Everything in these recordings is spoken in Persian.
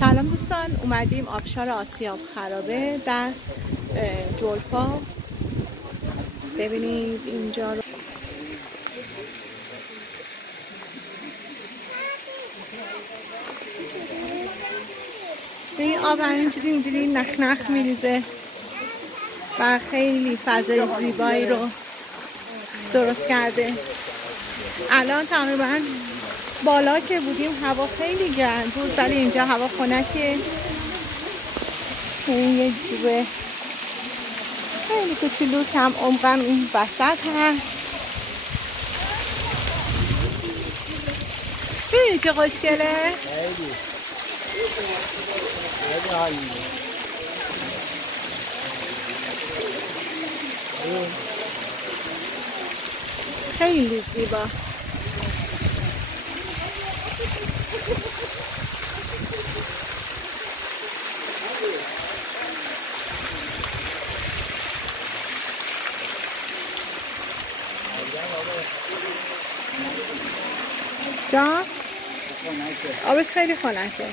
سلام دوستان، اومدیم آبشار آسیاب خرابه در جلفا. ببینید اینجا رو. این آب اینجوری نخ نخ میریزه و خیلی فضای زیبایی رو درست کرده. الان تقریبا بالا که بودیم هوا خیلی گرم بود، ولی اینجا هوا خنکه. این یه جوبه خیلی کوچولو کم عمقم این وسط هست. ببینی چه خوشگله. خیلی زیبا. جا آبش خیلی خنکه.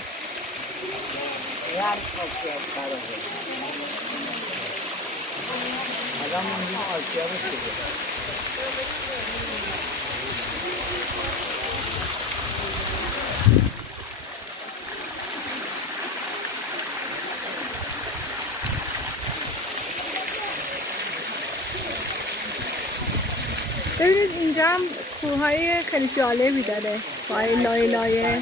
ببینید اینجا هم کوههای خیلی جالبی داره با لایه لایه.